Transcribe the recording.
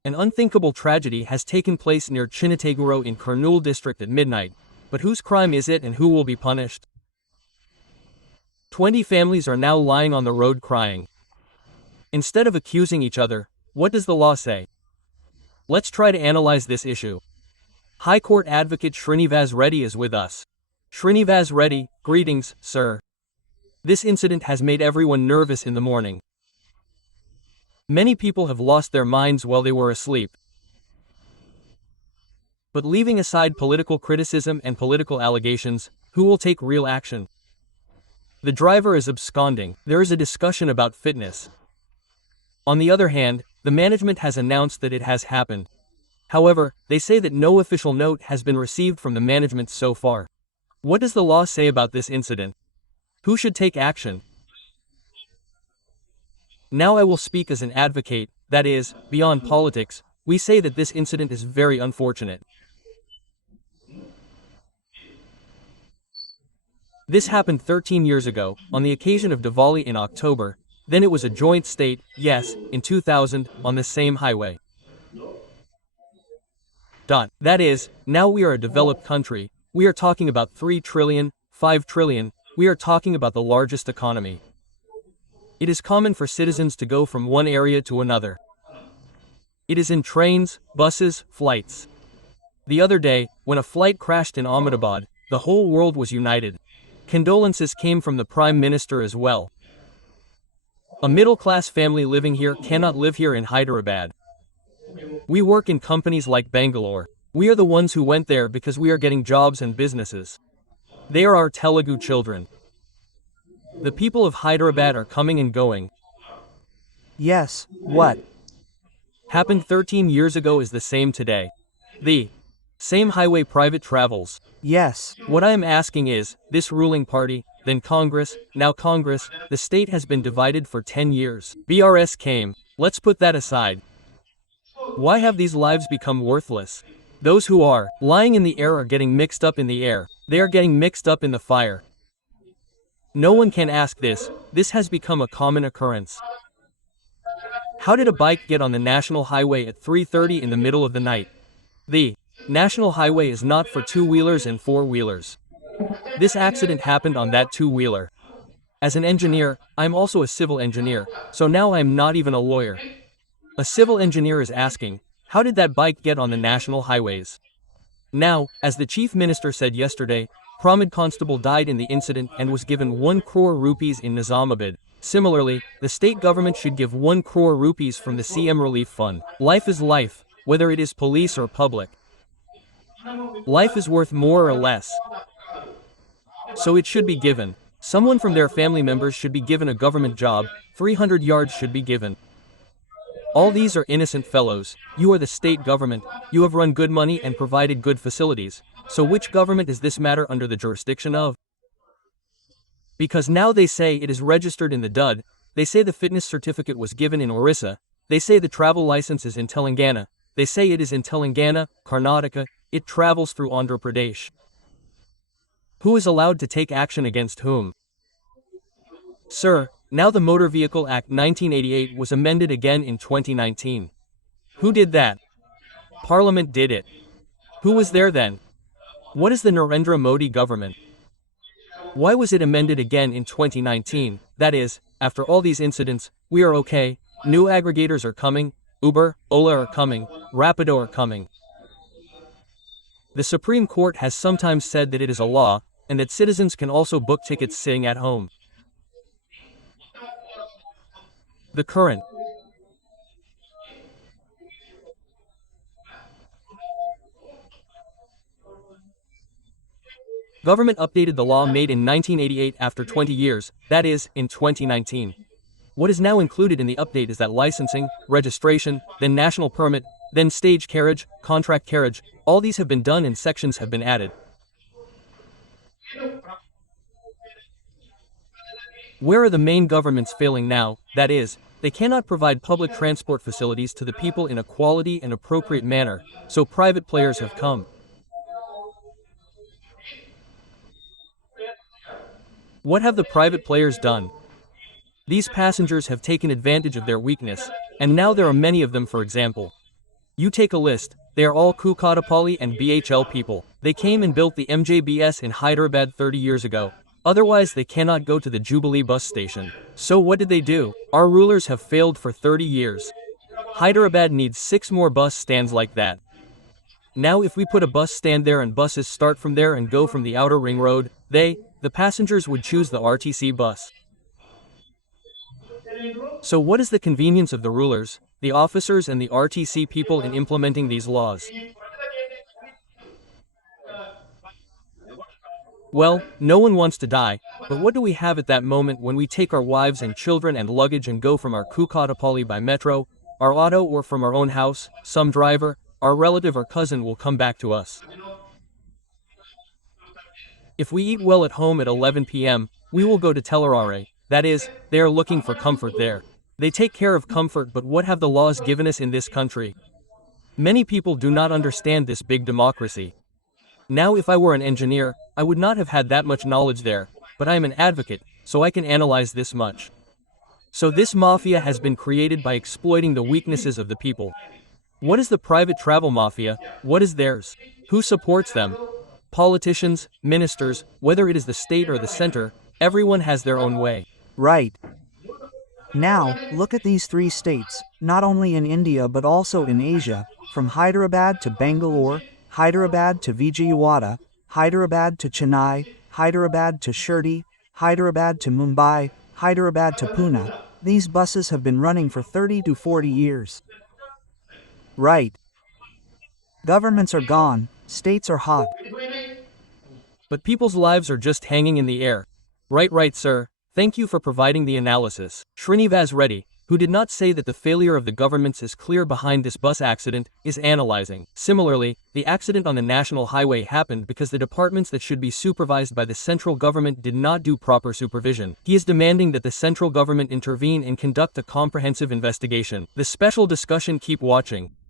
An unthinkable tragedy has taken place near Chinataguro in Kurnool district at midnight, but whose crime is it and who will be punished? 20 families are now lying on the road crying. Instead of accusing each other, what does the law say? Let's try to analyze this issue. High Court Advocate Srinivas Reddy is with us. Srinivas Reddy, greetings, sir. This incident has made everyone nervous in the morning. Many people have lost their minds while they were asleep. But leaving aside political criticism and political allegations, who will take real action? The driver is absconding. There is a discussion about fitness. On the other hand, the management has announced that it has happened. However, they say that no official note has been received from the management so far. What does the law say about this incident? Who should take action? Now I will speak as an advocate, that is, beyond politics. We say that this incident is very unfortunate. This happened 13 years ago, on the occasion of Diwali in October. Then it was a joint state, yes, in 2000, on the same highway. That is, now we are a developed country. We are talking about 3 trillion, 5 trillion, we are talking about the largest economy. It is common for citizens to go from one area to another. It is in trains, buses, flights. The other day, when a flight crashed in Ahmedabad, the whole world was united. Condolences came from the Prime Minister as well. A middle-class family living here cannot live here in Hyderabad. We work in companies like Bangalore. We are the ones who went there because we are getting jobs and businesses. They are our Telugu children. The people of Hyderabad are coming and going. Yes, what? Happened 13 years ago is the same today. The same highway private travels. Yes. What I am asking is, this ruling party, then Congress, now Congress, the state has been divided for 10 years. BRS came, let's put that aside. Why have these lives become worthless? Those who are lying in the air are getting mixed up in the air. They are getting mixed up in the fire. No one can ask this. This has become a common occurrence. How did a bike get on the national highway at 3:30 in the middle of the night? The national highway is not for two-wheelers and four-wheelers. This accident happened on that two-wheeler. As an engineer, I'm also a civil engineer, so now I'm not even a lawyer. A civil engineer is asking, how did that bike get on the national highways? Now, as the Chief Minister said yesterday, Pramod Constable died in the incident and was given 1 crore rupees in Nizamabad. Similarly, the state government should give 1 crore rupees from the CM Relief Fund. Life is life, whether it is police or public. Life is worth more or less. So it should be given. Someone from their family members should be given a government job, 300 yards should be given. All these are innocent fellows. You are the state government, you have run good money and provided good facilities. So which government is this matter under the jurisdiction of? Because now they say it is registered in the DUD, they say the fitness certificate was given in Orissa, they say the travel license is in Telangana, they say it is in Telangana, Karnataka, it travels through Andhra Pradesh. Who is allowed to take action against whom? Sir, now the Motor Vehicle Act 1988 was amended again in 2019. Who did that? Parliament did it. Who was there then? What is the Narendra Modi government? Why was it amended again in 2019? That is, after all these incidents, we are okay, new aggregators are coming, Uber, Ola are coming, Rapido are coming. The Supreme Court has sometimes said that it is a law, and that citizens can also book tickets sitting at home. The current government updated the law made in 1988 after 20 years, that is, in 2019. What is now included in the update is that licensing, registration, then national permit, then stage carriage, contract carriage, all these have been done and sections have been added. Where are the main governments failing now? That is, they cannot provide public transport facilities to the people in a quality and appropriate manner, so private players have come. What have the private players done? These passengers have taken advantage of their weakness, and now there are many of them, for example. You take a list, they are all Kukatapalli and BHL people. They came and built the MJBS in Hyderabad 30 years ago. Otherwise they cannot go to the Jubilee bus station. So what did they do? Our rulers have failed for 30 years. Hyderabad needs 6 more bus stands like that. Now if we put a bus stand there and buses start from there and go from the outer ring road, the passengers would choose the RTC bus. So what is the convenience of the rulers, the officers and the RTC people in implementing these laws? Well, no one wants to die, but what do we have at that moment when we take our wives and children and luggage and go from our Kukatapalli by metro, our auto or from our own house, some driver, our relative or cousin will come back to us. If we eat well at home at 11 p.m., we will go to Telarare, that is, they are looking for comfort there. They take care of comfort, but what have the laws given us in this country? Many people do not understand this big democracy. Now if I were an engineer, I would not have had that much knowledge there, but I am an advocate, so I can analyze this much. So this mafia has been created by exploiting the weaknesses of the people. What is the private travel mafia? What is theirs? Who supports them? Politicians, ministers, whether it is the state or the center, everyone has their own way. Right. Now, look at these 3 states, not only in India but also in Asia, from Hyderabad to Bangalore, Hyderabad to Vijayawada, Hyderabad to Chennai, Hyderabad to Shirdi, Hyderabad to Mumbai, Hyderabad to Pune. These buses have been running for 30 to 40 years. Right. Governments are gone, states are hot. But people's lives are just hanging in the air. Right, sir. Thank you for providing the analysis. Srinivas Reddy, who did not say that the failure of the governments is clear behind this bus accident, is analyzing. Similarly, the accident on the national highway happened because the departments that should be supervised by the central government did not do proper supervision. He is demanding that the central government intervene and conduct a comprehensive investigation. The special discussion. Keep watching.